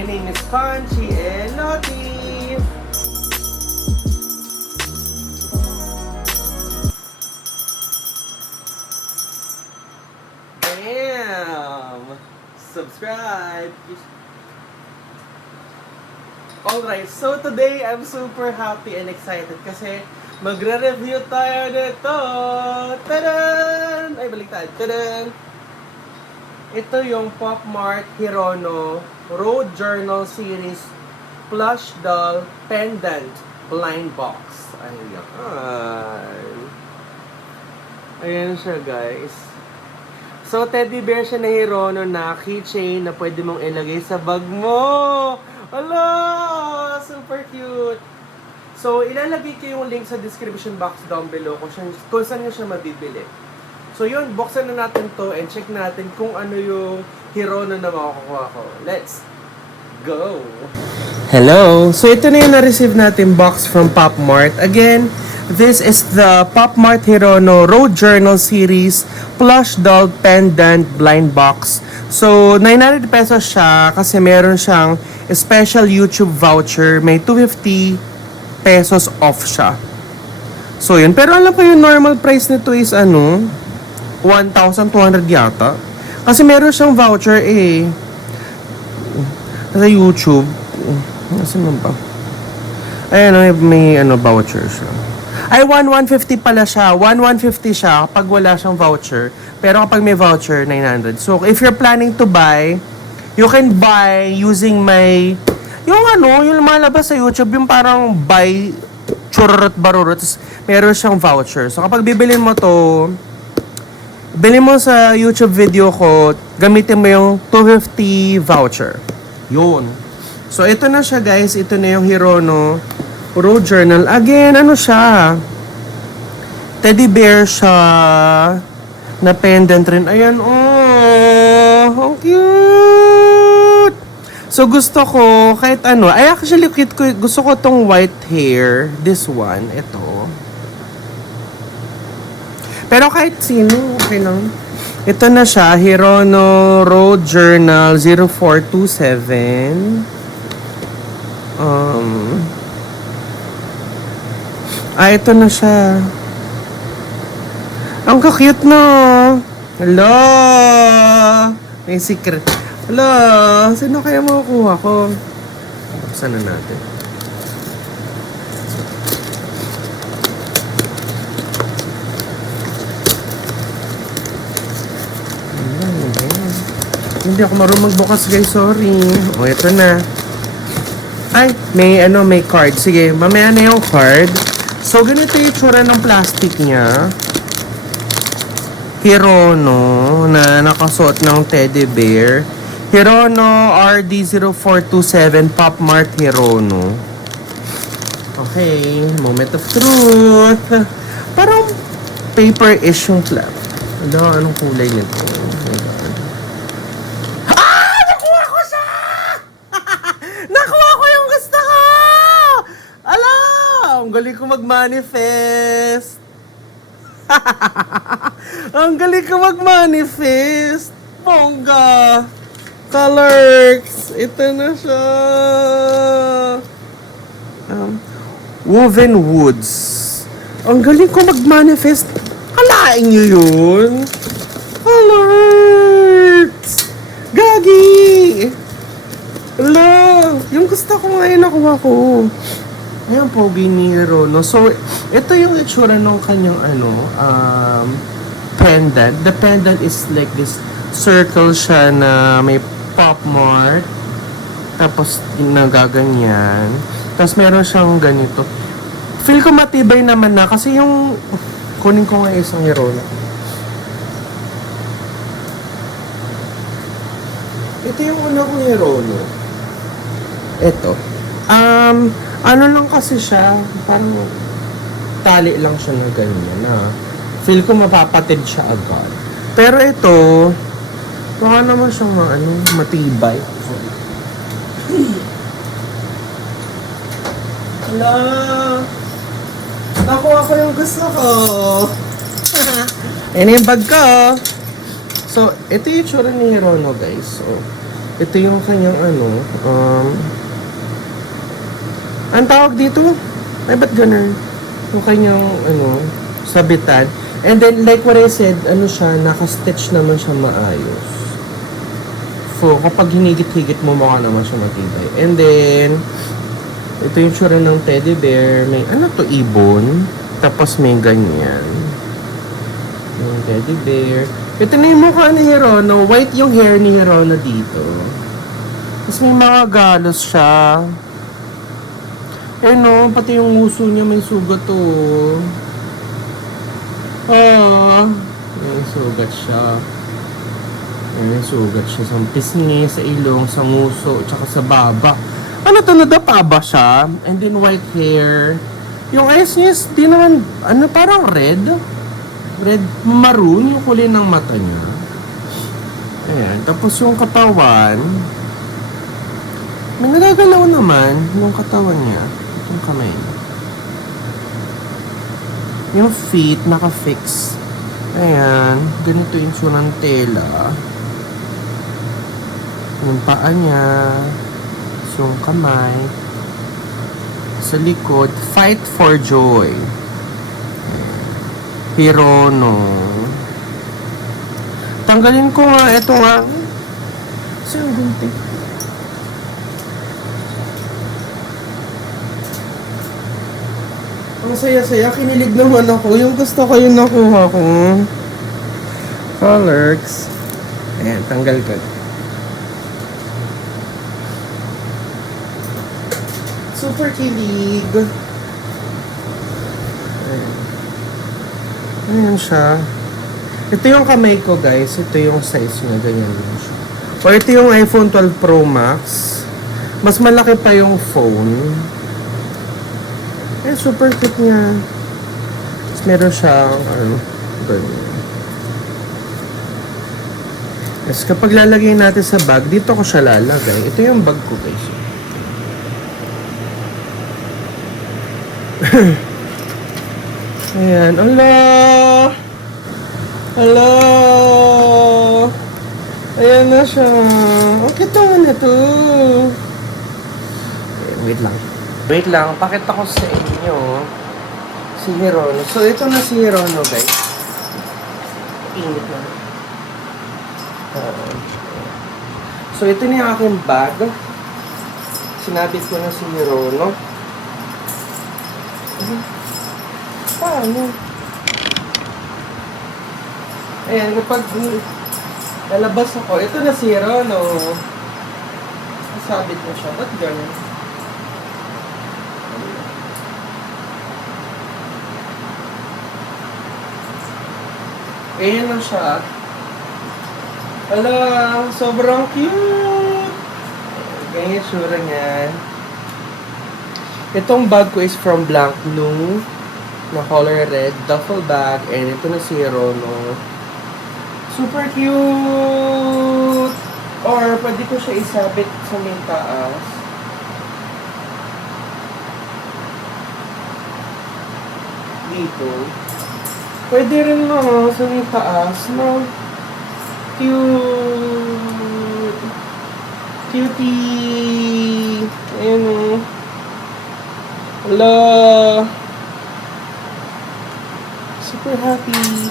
My name is Conchi and Lottie. Damn! Subscribe! Alright, so today I'm super happy and excited kasi magre-review tayo nito! Tadan! Ay, baliktad! Tadan! Ito yung Pop Mart Hirono Road Journal Series Plush Doll Pendant Blind Box. Ayan. Ayan siya, guys. So, teddy bear siya na Hirono na keychain na pwede mong ilagay sa bag mo. Ala! Super cute! So, ilalagay ko yung link sa description box down below kung saan nyo siya mabibili. So, yun. Buksan na natin to and check natin kung ano yung Hirono na makukuha ko. Let's go! Hello! So, ito na yung na-receive natin box from Pop Mart. Again, this is the Pop Mart Hirono Road Journal Series Plush Doll Pendant Blind Box. So, 900 pesos siya kasi meron siyang special YouTube voucher. May 250 pesos off siya. So, yun. Pero alam ko yung normal price nito is 1,200 yata. Kasi meron siyang voucher sa YouTube. Nasaan mo ba? Ayan, may voucher siya. Ay, 1,150 pala siya. 1,150 siya kapag wala siyang voucher. Pero kapag may voucher, 900. So, if you're planning to buy, you can buy using my... yung lumalabas sa YouTube, yung parang buy chururut barurut. Meron siyang voucher. So, kapag bibilin mo to, bilhin mo sa YouTube video ko, gamitin mo yung 250 voucher. Yun. So, ito na siya, guys. Ito na yung Hirono Road Journal. Again, siya? Teddy bear siya. Na pendant rin. Ayan, ang cute! So, gusto ko, kahit actually, gusto ko tong white hair. This one, ito. Pero kahit sino, okay lang. Ito na siya, Hirono Road Journal 0427. Ito na siya. Ang cute no. Hello. May secret. Hello. Sino kaya makukuha ko? Buksan na natin. Hindi ako marunong magbukas, guys. Sorry. Ito na. Ay, may card. Sige, mamaya na yung card. So, ganito yung tsura ng plastic niya. Hirono, na nakasuot ng teddy bear. Hirono RD0427 Pop Mart Hirono. Okay, moment of truth. Parang paper-ish yung flap. Anong kulay nito? Ang galing ko mag-manifest. Ang galing ko mag-manifest. Bongga. Colors. Ito na siya. Woven Woods. Ang galing ko mag-manifest. Kalain nyo yun. Colors. Gagi. Hello. Yung gusto ko ngayon nakuha ko. Ayan, pogi ni Hirono. So, ito yung itsura ng kanyang pendant. The pendant is like this circle siya na may Pop Mart. Tapos, nagaganyan. Tapos, meron siyang ganito. Feel ko matibay naman na kasi yung... Kunin ko nga isang Hirono. Ito yung una kong Hirono. Ito. Lang kasi siya, parang tali lang siya na ganyan, Feel ko mapapatid siya agad. Pero ito, baka naman siyang matibay. Hala! Nakuha ko yung gusto ko. Ayan yung bag ko. So, ito yung tsura ni Hirono, guys. So, Ito yung kanyang ang tawag dito? Ay, ba't ganun? Yung kanyang, sabitan. And then, like what I said, siya, naka-stitch naman siya maayos. So, kapag hinigit-higit mo, mukha naman siya matibay. And then, ito yung tsura ng teddy bear. May, ibon. Tapos may ganyan. Yung teddy bear. Ito na yung mukha ni Hirono. White yung hair ni Hirono dito. Tapos may mga galos siya. Pati yung nguso niya may sugat may sugat siya. May sugat siya sa pisngi, sa ilong, sa nguso, tsaka sa baba. Nadapa ba siya? And then white hair. Yung eyes niya, di naman, parang red. Red, maroon yung kulay ng mata niya. Ayan. Tapos yung katawan, may nagagalaw naman yung katawan niya. Yung kamay niya. Yung feet, naka-fix. Ayan. Ganito yung sunang tela. Yung paa niya. Yung kamay. Sa likod, fight for joy. Hirono. Tanggalin ko nga. Ito nga. Saan gunting? Ang saya-saya, kinilig naman ako. Yung gusto ko yung nakuha ko. Colors. Ayan, tanggal ko. Super kilig. Ayan. Ayan siya. Ito yung kamay ko, guys. Ito yung size niya. Ganyan din siya. O ito yung iPhone 12 Pro Max. Mas malaki pa yung phone. Super cute niya. Tapos meron siyang, ganyan. Yes, kapag lalagay natin sa bag, dito ko siya lalagay. Ito yung bag ko, guys. Ayan. Allah! Allah! Ayan na siya. Okay naman na to. Wait lang. Wait lang, pakita ko sa inyo si Hirono. So, ito na si Hirono, guys. Init na. So, ito na yung aking bag. Sinabit ko na si Hirono. Paano? Ayan, kapag lalabas ako, ito na si Hirono. Nasabit na siya. Ba't ganun? Ayan na siya. Ala, sobrang cute! Ganyan yung sura niyan. Itong bag ko is from Blanc Blue na color red, duffel bag, and ito na si Hirono. Super cute! Or, pwede ko siya isabit sa may taas. Dito. Pwede rin sa may taas, no? Cute! Cutie! Ayan o. Hala! Super happy!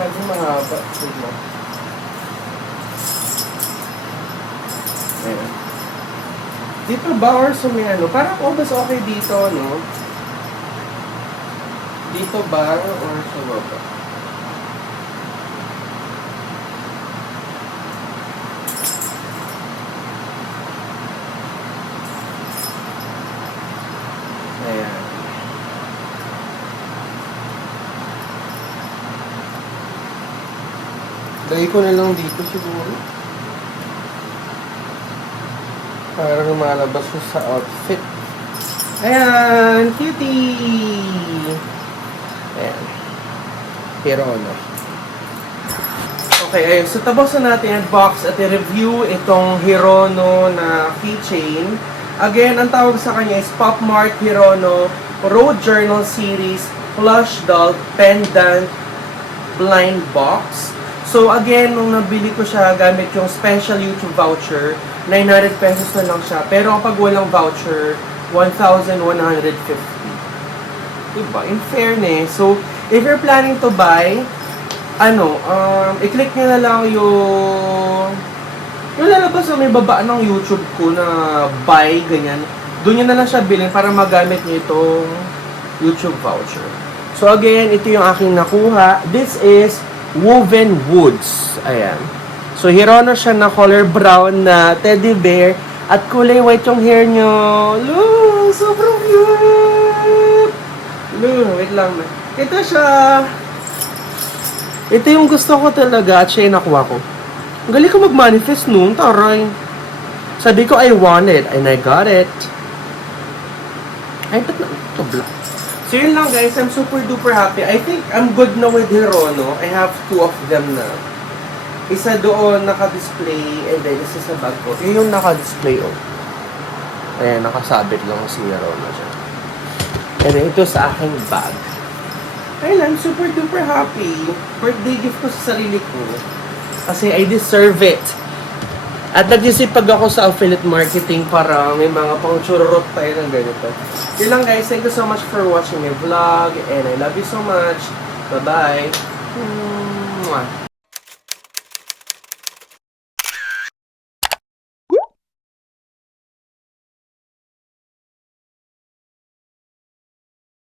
Pwede mahaba. Sige. Ayan. Dito ba or sa may Parang mas okay dito, no? Dito ba or sa baba? Ayan. Lagay ko na lang dito siguro. Para lumalabas ko sa outfit. Ayan! Cutie! Ayan. Hirono. Okay, ayun. So, tapos na natin i-box at i-review itong Hirono na keychain. Again, ang tawag sa kanya is Pop Mart Hirono Road Journal Series Plush Doll Pendant Blind Box. So again, nung nabili ko siya gamit yung special YouTube voucher, 900 pesos na lang siya. Pero kapag walang voucher, 1,150. Diba? In fairness. So, if you're planning to buy, i-click nyo na lang yung lalabas sa may baba ng YouTube ko na buy, ganyan. Doon nyo na lang siya bilhin para magamit nyo itong YouTube voucher. So again, ito yung aking nakuha. This is Woven Woods. Ayan. So, Hirono siya na color brown na teddy bear at kulay white yung hair nyo. Look, sobrang cute! Look, wait lang. Ito siya. Ito yung gusto ko talaga at siya yung nakuha ko. Ang galing ko mag-manifest noon, taray. Sabi ko, I want it, and I got it. Ay, ba't na ito black? So yun lang guys, I'm super duper happy. I think I'm good na with Hirono. I have 2 of them na. Isa doon naka-display, and then isa sa bag ko. Yun yung naka-display, oh. Ayan, nakasabit lang si Hirono siya. And then ito sa aking bag. Ayun, I'm super duper happy. Birthday gift ko sa sarili ko. Kasi I deserve it. At nagsisipag ako sa affiliate marketing para may mga pang chururot tayo ng ganito. Yun lang guys, thank you so much for watching my vlog and I love you so much. Bye-bye. Mwah.